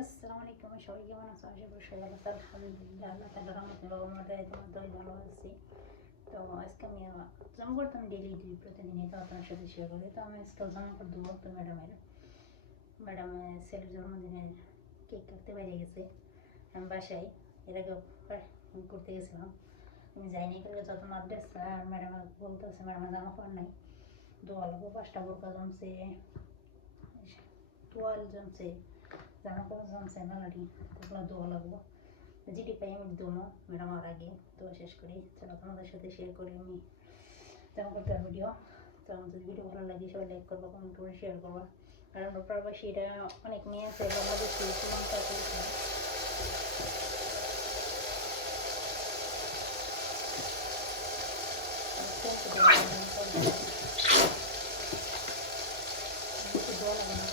আসসালামু আলাইকুম, সবাই কেমন আছো? আশা করি সবাই ভালো আছো। আলহামদুলিল্লাহ, আল্লাহ তাআলার রহমতে রহমতে তোমাদের ভালো আছি। তো আজকে আমি জমা করতাম ডেইলি প্রতিদিনই, তো আপনার সাথে শেয়ার করি। তো আমি আজকে জমা করে দেবো তো ম্যাডামের ছেলের জন্মদিনের কেক কাটতে বাইরে গেছে। আমি বাসায় এর আগে করতে গেছিলাম, আমি যাইনি। কালকে যত মাদ্রাস আর ম্যাডাম বলতেছে ম্যাডামের জামা পর নাই, দোয়া লাগবো, 5টা বোরকা জমছে, তোয়াল জমছে, জামা কাপড় জমছে, মেলাডি, ওগুলো দোয়া লাগবো। যেটি পাই আমি দোনো ম্যাডাম আর আগে দোয়া শেষ করি। চলো তোমাদের সাথে শেয়ার করি আমি জামা কাপড়ের ভিডিও। তো আমার যদি ভিডিও ভালো লাগে সবাই লাইক করবো, কমেন্ট করে শেয়ার করবো। আর আমরা প্রবাসী এটা অনেক মেয়ে আছে বাংলাদেশি শ্রীলঙ্কা করেছে। দোয়া লাগে না,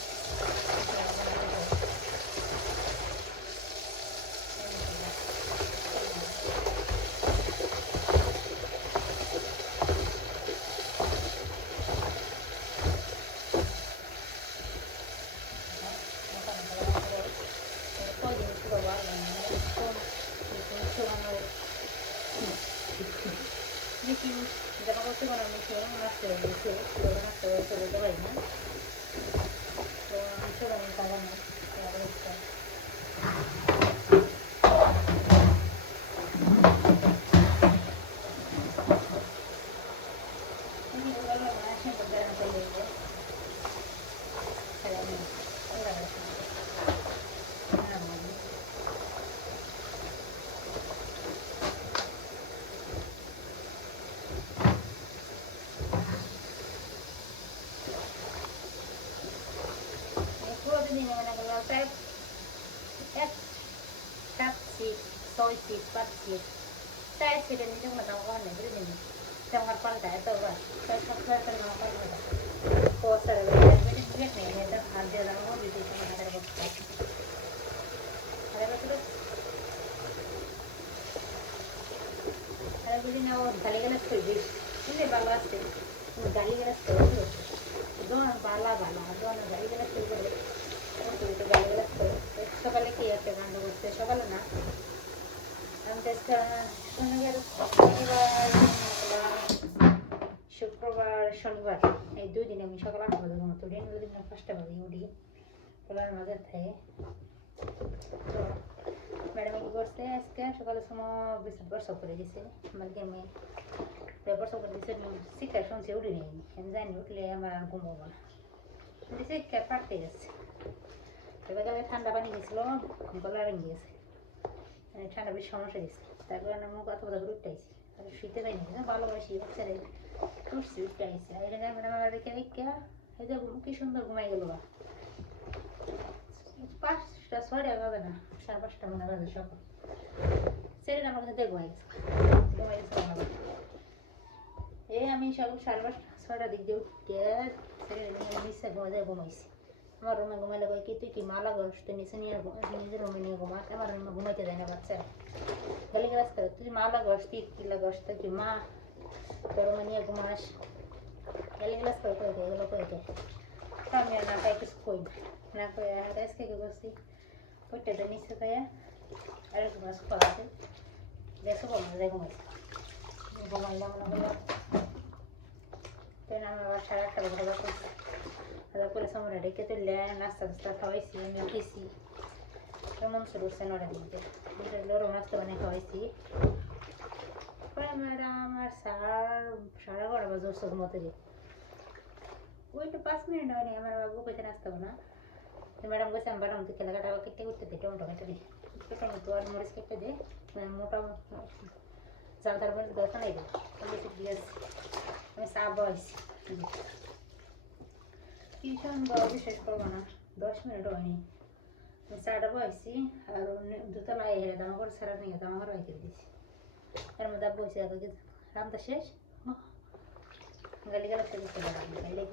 মেশিন জামা কাপড় বানানো মেশিন নষ্ট হয়ে গেছে, নষ্ট হয়ে চলে যেতে পারি না। তো আমি চলে টাকা না প্রতিদিন মনে করলো 7 6 5 সিট 4 সিটের নিচে কোনো দাম কম নেই বুঝলি। জামার পাল্টা এত বার সপ্তাহে জামা পাল্টা পোস্টার গেট নেই, এটা হাত দিয়ে জামা কাপড় দিতে হাতের বস্তা আর বুঝি না। ও গালি গালাজ করবি বুঝলি, ভালো আসছে গালি গালাজ করবো দোন বালা বালা দোন গালি গালাজ করবো, গালি গালাজ করবো। সকালে কি আছে কাণ্ড করছে? সকালে না, আমি তো শুক্রবার শনিবার এই 2 দিন আমি সকাল 8টা বাজে ঘুমাতে উঠি, 2 দিন 5টা বাজে উঠি খোলার মাঝে থাকে। তো ম্যাডামে কী করছে আজকে সকালের সময় বিস্কুট বর্ষা করে দিছে আমাকে। আমি বর্ষা করে দিচ্ছে শিক্ষা শুনছে, উঠে নিই আমি জানি, উঠলে আমার আর ঘুমাবো না, শিক্ষা পাকতে গেছে। এবার গেলে ঠান্ডা পানি গেছিল, গলা ভেঙে গেছে, ঠান্ডা বেশি সমস্যা দিচ্ছে, তার কারণে আমি কথা কথা করে উঠতেছি। আর শুইতে পারিনি, ভালোবাসি বাচ্চারা উঠছি উঠতে আইসি। আর এটা ম্যাডাম রেখে রেখে এই যে কি সুন্দর ঘুমাই গেল। 5টা 6টা বাজে না, 5:30 মনে বাজে সকাল। ছেলেটা আমার কাছে ঘুমাই গেছে, ঘুমাই গেছে আমার। এই আমি সকাল 5:30 6টার দিক দিয়ে উঠতে ছেলেটা নিচে ঘুমাইছি। আমার রুমে ঘুমাইলে বই কি তুই কি মালা গস, তুই নিচে নিয়ে নিজের রুমে নিয়ে ঘুমাস, আমার রুমে ঘুমাইতে দেয় না বাচ্চারা। গালি গালাজ করে, তুই মালা গস তুই কি লাগস, তুই কি মা তোর রুমে নিয়ে ঘুমাস, গালি গালাজ করে করে দেয়, এগুলো করে দেয়। আমি আর না পাই কিছু কই না কই। আর আজকে কি করছি, ওইটাতে নিচে পাইয়া আর একটু মাছ খাওয়া আছে, দেখো বলবো যাই ঘুমাইছি। ঘুমাইলাম না বললাম ট্রেন আমার আবার 8:30 বাজে খাবার করছি। খাবার করে সময় রেখে তুললে নাস্তা টাস্তা খাওয়াইছি, আমি উঠেছি কেমন শুরু হচ্ছে 9টার দিকে, লোরো নাস্তা বানিয়ে খাওয়াইছি। পরে ম্যাডাম আর 12:30 বাজে উঠছে ঘুমোতে গিয়ে, ওইটা 5 মিনিট হয়নি আমার বাবু কইতে নাস্তা না। তো ম্যাডাম কইছে আমি বাদাম থেকে লাগাটা কেটে করতে দিই, টমেটো কেটে দিই, টমেটো আর মরিচ কেটে দিই, মোটা জালদার মরিচ দরকার নেই দিই, দিয়ে আমি চা বয়সি টিউশন শেষ করবো না, 10 মিনিট হয়নি। আমি চাটা বয়সি আর দুতলায় হেরে দামা করে সারা নিয়ে দামা করে বাইকে দিয়েছি। এর মধ্যে বসে রামটা শেষ গালি গালা শেষ করতে